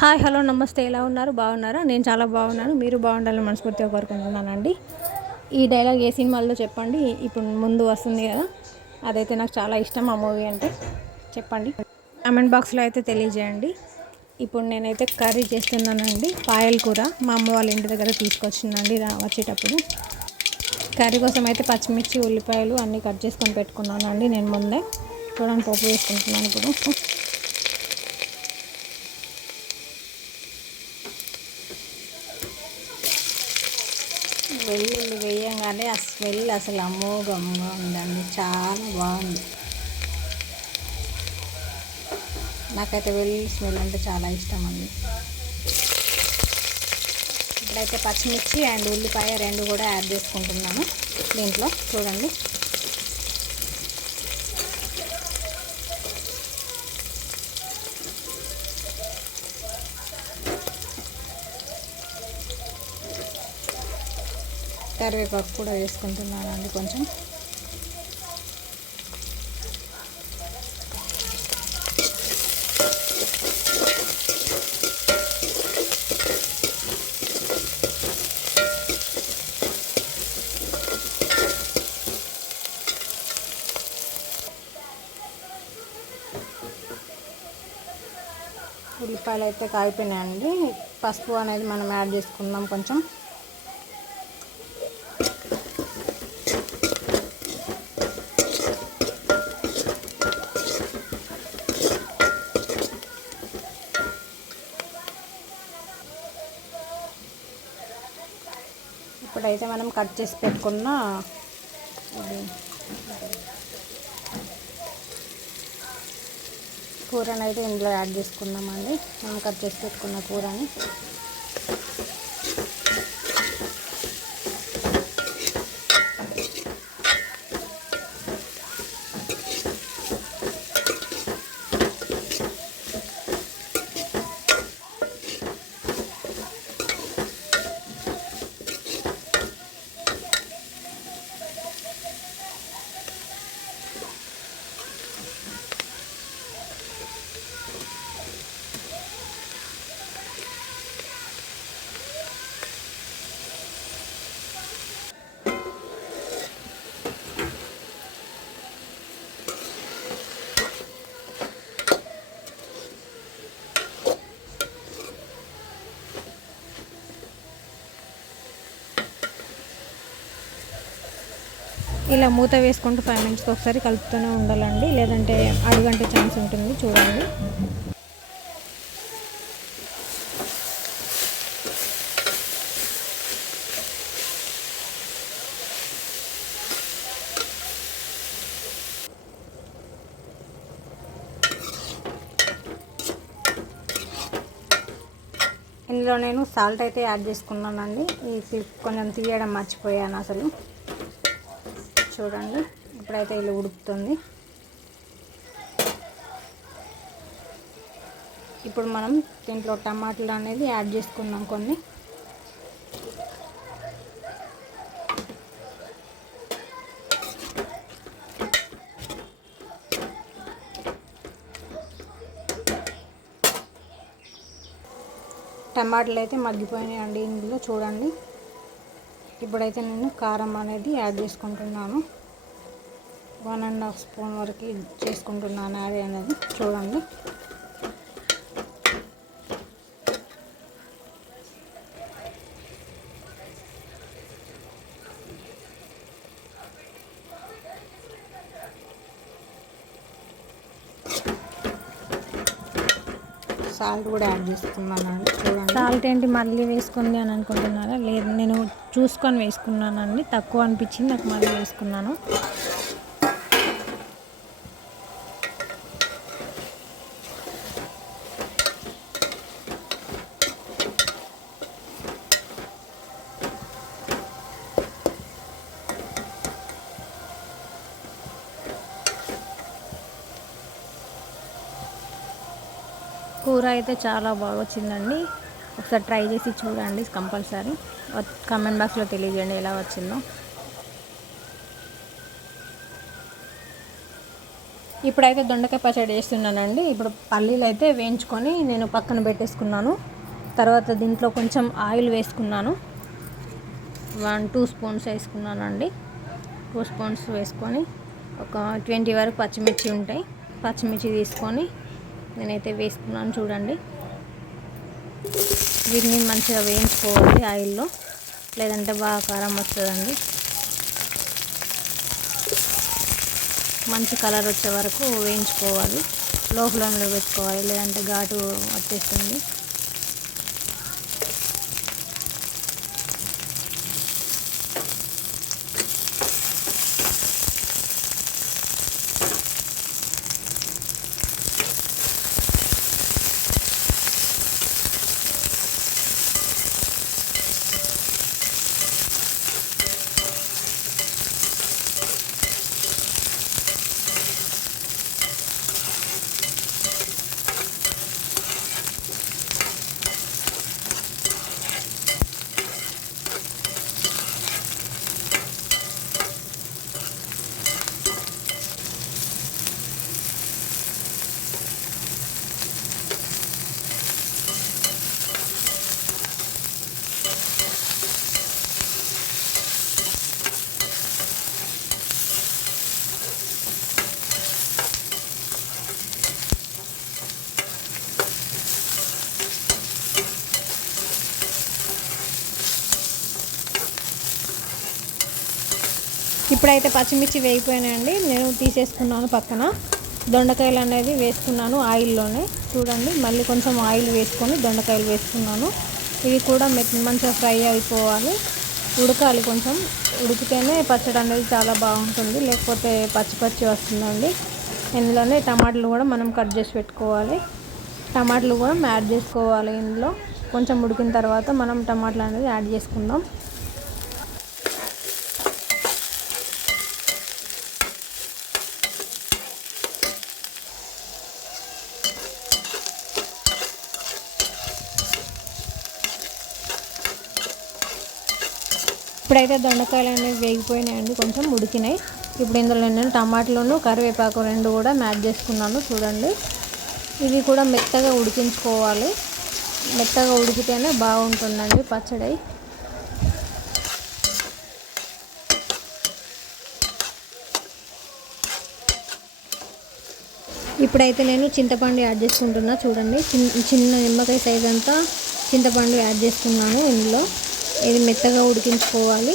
Hi hello నమస్తే, ఎలా ఉన్నారు? బాగున్నారా? నేను చాలా బాగున్నాను. మీరు బాగుండాలని మనస్ఫూర్తిగా కోరుకుంటున్నానండి. ఈ డైలాగ్ ఏ సినిమాల్లో చెప్పండి? ఇప్పుడు ముందు వస్తుంది కదా, అదైతే నాకు చాలా ఇష్టం. ఆ మూవీ అంటే చెప్పండి, కామెంట్ బాక్స్లో అయితే తెలియజేయండి. ఇప్పుడు నేనైతే కర్రీ చేస్తున్నానండి, పాయల కూర. మా అమ్మ వాళ్ళ ఇంటి దగ్గర తీసుకొచ్చిందండి వచ్చేటప్పుడు. కర్రీ కోసం అయితే పచ్చిమిర్చి, ఉల్లిపాయలు అన్నీ కట్ చేసుకొని పెట్టుకున్నానండి నేను ముందే. చూడండి, పోపు వేసుకుంటున్నాను ఇప్పుడు. వెల్లుల్లి వేయంగానే ఆ స్మెల్ అసలు అమోఘంగా ఉందండి, చాలా బాగుంది. నాకైతే వెల్లుల్లి స్మెల్ అంటే చాలా ఇష్టం అండి. ఇప్పుడైతే పచ్చిమిర్చి అండ్ ఉల్లిపాయ రెండు కూడా యాడ్ చేసుకుంటున్నాను దీంట్లో. చూడండి, కరివేపాకు కూడా వేసుకుంటున్నాను అండి కొంచెం. ఉల్లిపాయలు అయితే కాగిపోయినాయండి. పసుపు అనేది మనం యాడ్ చేసుకుందాం కొంచెం. ఇప్పుడైతే మనం కట్ చేసి పెట్టుకున్న కూరని అయితే ఇందులో యాడ్ చేసుకుందామండి. మనం కట్ చేసి పెట్టుకున్న కూరని ఇలా మూత వేసుకుంటూ 5 మినిట్స్కి ఒకసారి కలుపుతూనే ఉండాలండి, లేదంటే అడుగంటే ఛాన్స్ ఉంటుంది. చూడండి, ఇందులో నేను సాల్ట్ అయితే యాడ్ చేసుకున్నానండి. ఈ క్లిప్ కొంచెం తీయడం మర్చిపోయాను అసలు. చూడండి, ఇప్పుడైతే ఇలా ఉడుకుతుంది. ఇప్పుడు మనం దీంట్లో టమాటాలు అనేది యాడ్ చేసుకుందాం కొన్ని. టమాటాలు అయితే మగ్గిపోయినాయండి ఇందులో. చూడండి, ఇప్పుడైతే నేను కారం అనేది యాడ్ చేసుకుంటున్నాను. 1.5 స్పూన్ వరకు చేసుకుంటున్నాను యాడ్ అనేది. చూడండి, సాల్ట్ కూడా యాడ్ చేసుకున్నానండి. చూడండి, సాల్ట్ ఏంటి మళ్ళీ వేసుకుంది అని అనుకుంటున్నారా? లేదు, నేను చూసుకొని వేసుకున్నానండి. తక్కువ అనిపించింది నాకు, మళ్ళీ వేసుకున్నాను. కూర అయితే చాలా బాగా వచ్చిందండి. ఒకసారి ట్రై చేసి చూడండి కంపల్సరీ. కామెంట్ బాక్స్లో తెలియజేయండి ఎలా వచ్చిందో. ఇప్పుడైతే దొండకాయ పచ్చడి చేస్తున్నానండి. ఇప్పుడు పల్లీలు అయితే వేయించుకొని నేను పక్కన పెట్టేసుకున్నాను. తర్వాత దీంట్లో కొంచెం ఆయిల్ వేసుకున్నాను. 2 స్పూన్స్ వేసుకున్నానండి. 2 స్పూన్స్ వేసుకొని ఒక 20 వరకు పచ్చిమిర్చి ఉంటాయి. పచ్చిమిర్చి తీసుకొని నేనైతే వేసుకున్నాను. చూడండి, వీటిని మంచిగా వేయించుకోవాలి ఆయిల్లో, లేదంటే బాగా కారం వస్తుందండి. మంచి కలర్ వచ్చే వరకు వేయించుకోవాలి. లో ఫ్లేమ్లో పెట్టుకోవాలి, లేదంటే ఘాటు వచ్చేస్తుంది. ఇప్పుడైతే పచ్చిమిర్చి వేగిపోయినాయండి. నేను తీసేసుకున్నాను పక్కన. దొండకాయలు అనేది వేసుకున్నాను ఆయిల్లోనే. చూడండి, మళ్ళీ కొంచెం ఆయిల్ వేసుకొని దొండకాయలు వేసుకున్నాను. ఇవి కూడా మంచిగా ఫ్రై అయిపోవాలి, ఉడకాలి. కొంచెం ఉడికితేనే పచ్చడి అనేది చాలా బాగుంటుంది, లేకపోతే పచ్చి పచ్చి వస్తుందండి. ఇందులోనే టమాటాలు కూడా మనం కట్ చేసి పెట్టుకోవాలి. టమాటాలు కూడా యాడ్ చేసుకోవాలి ఇందులో. కొంచెం ఉడికిన తర్వాత మనం టమాటాలు అనేది యాడ్ చేసుకుందాం. ఇప్పుడైతే దొండకాయలు అనేవి వేగిపోయినాయండి, కొంచెం ఉడికినాయి. ఇప్పుడు ఇందులో నేను టమాటాలను కరివేపాకు 2 కూడా యాడ్ చేసుకున్నాను. చూడండి, ఇవి కూడా మెత్తగా ఉడికించుకోవాలి. మెత్తగా ఉడికితేనే బాగుంటుందండి పచ్చడి. ఇప్పుడైతే నేను చింతపండు యాడ్ చేసుకుంటున్నా. చూడండి, చిన్న నిమ్మకాయ సైజ్ అంతా చింతపండు యాడ్ చేసుకున్నాను ఇందులో. ఇది మెత్తగా ఉడికించుకోవాలి.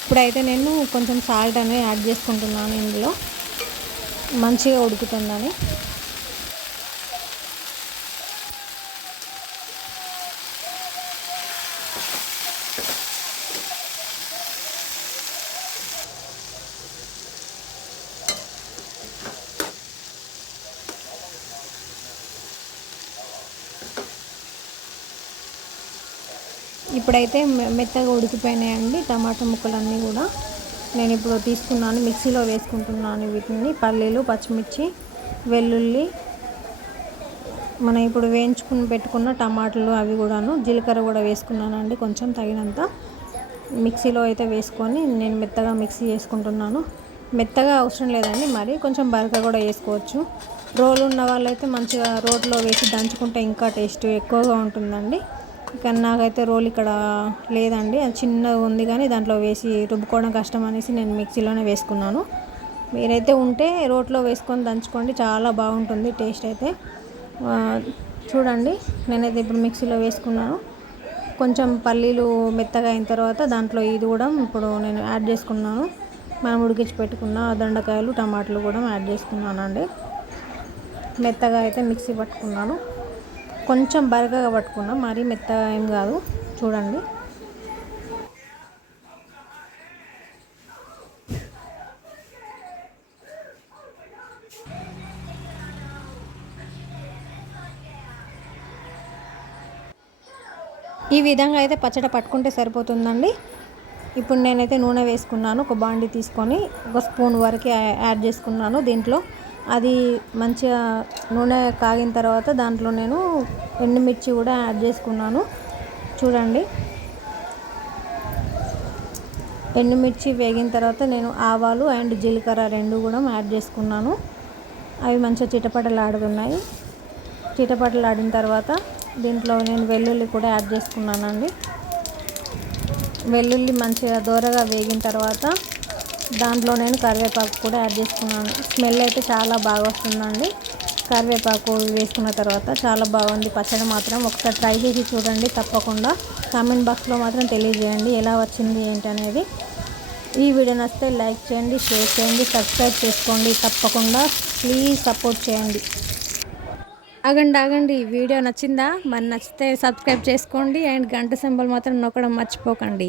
ఇప్పుడైతే నేను కొంచెం సాల్ట్ అనేది యాడ్ చేసుకుంటున్నాను ఇందులో, మంచిగా ఉడుకుతుందని. ఇప్పుడైతే మెత్తగా ఉడికిపోయినాయండి టమాటా ముక్కలన్నీ కూడా. నేను ఇప్పుడు తీసుకున్నాను, మిక్సీలో వేసుకుంటున్నాను వీటిని. పల్లీలు, పచ్చిమిర్చి, వెల్లుల్లి, మనం ఇప్పుడు వేయించుకుని పెట్టుకున్న టమాటాలు అవి కూడాను, జీలకర్ర కూడా వేసుకున్నానండి కొంచెం తగినంత. మిక్సీలో అయితే వేసుకొని నేను మెత్తగా మిక్సీ చేసుకుంటున్నాను. మెత్తగా అవసరం లేదండి, మరి కొంచెం బరక కూడా వేసుకోవచ్చు. రోలు ఉన్న వాళ్ళైతే మంచిగా రోట్లో వేసి దంచుకుంటే ఇంకా టేస్ట్ ఎక్కువగా ఉంటుందండి. కానీ నాకైతే రోల్ ఇక్కడ లేదండి, అది చిన్నగా ఉంది, కానీ దాంట్లో వేసి రుబ్బుకోవడం కష్టం అనేసి నేను మిక్సీలోనే వేసుకున్నాను. మీరైతే ఉంటే రోట్లో వేసుకొని దంచుకోండి, చాలా బాగుంటుంది టేస్ట్ అయితే. చూడండి, నేనైతే ఇప్పుడు మిక్సీలో వేసుకున్నాను. కొంచెం పల్లీలు మెత్తగా అయిన తర్వాత దాంట్లో ఇది కూడా ఇప్పుడు నేను యాడ్ చేసుకున్నాను. మనం ఉడికించి పెట్టుకున్న దొండకాయలు, టమాటాలు కూడా యాడ్ చేసుకున్నానండి. మెత్తగా అయితే మిక్సీ పట్టుకున్నాను, కొంచెం బరకగా పట్టుకున్నా, మరీ మెత్తగా ఏం కాదు. చూడండి, ఈ విధంగా అయితే పచ్చడి పట్టుకుంటే సరిపోతుందండి. ఇప్పుడు నేనైతే నూనె వేసుకున్నాను. ఒక బాండి తీసుకొని ఒక స్పూన్ వరకు యాడ్ చేసుకున్నాను దీంట్లో. అది మంచిగా నూనె కాగిన తర్వాత దాంట్లో నేను ఎండుమిర్చి కూడా యాడ్ చేసుకున్నాను. చూడండి, ఎండుమిర్చి వేగిన తర్వాత నేను ఆవాలు అండ్ జీలకర్ర రెండు కూడా యాడ్ చేసుకున్నాను. అవి మంచిగా చిటపటలాడుతున్నాయి. చిటపటలాడిన తర్వాత దీంట్లో నేను వెల్లుల్లి కూడా యాడ్ చేసుకున్నానండి. వెల్లుల్లి మంచిగా దూరగా వేగిన తర్వాత దాంట్లో నేను కరివేపాకు కూడా యాడ్ చేసుకున్నాను. స్మెల్ అయితే చాలా బాగా వస్తుందండి. కరివేపాకు వేసుకున్న తర్వాత చాలా బాగుంది పచ్చడి మాత్రం. ఒకసారి ట్రై చేసి చూడండి తప్పకుండా. కామెంట్ బాక్స్లో మాత్రం తెలియజేయండి ఎలా వచ్చింది ఏంటి అనేది. ఈ వీడియో నచ్చితే లైక్ చేయండి, షేర్ చేయండి, సబ్స్క్రైబ్ చేసుకోండి తప్పకుండా. ప్లీజ్ సపోర్ట్ చేయండి. ఆగండి, వీడియో నచ్చిందా? మరి నచ్చితే సబ్స్క్రైబ్ చేసుకోండి అండ్ గంట సింబల్ మాత్రం నొక్కడం మర్చిపోకండి.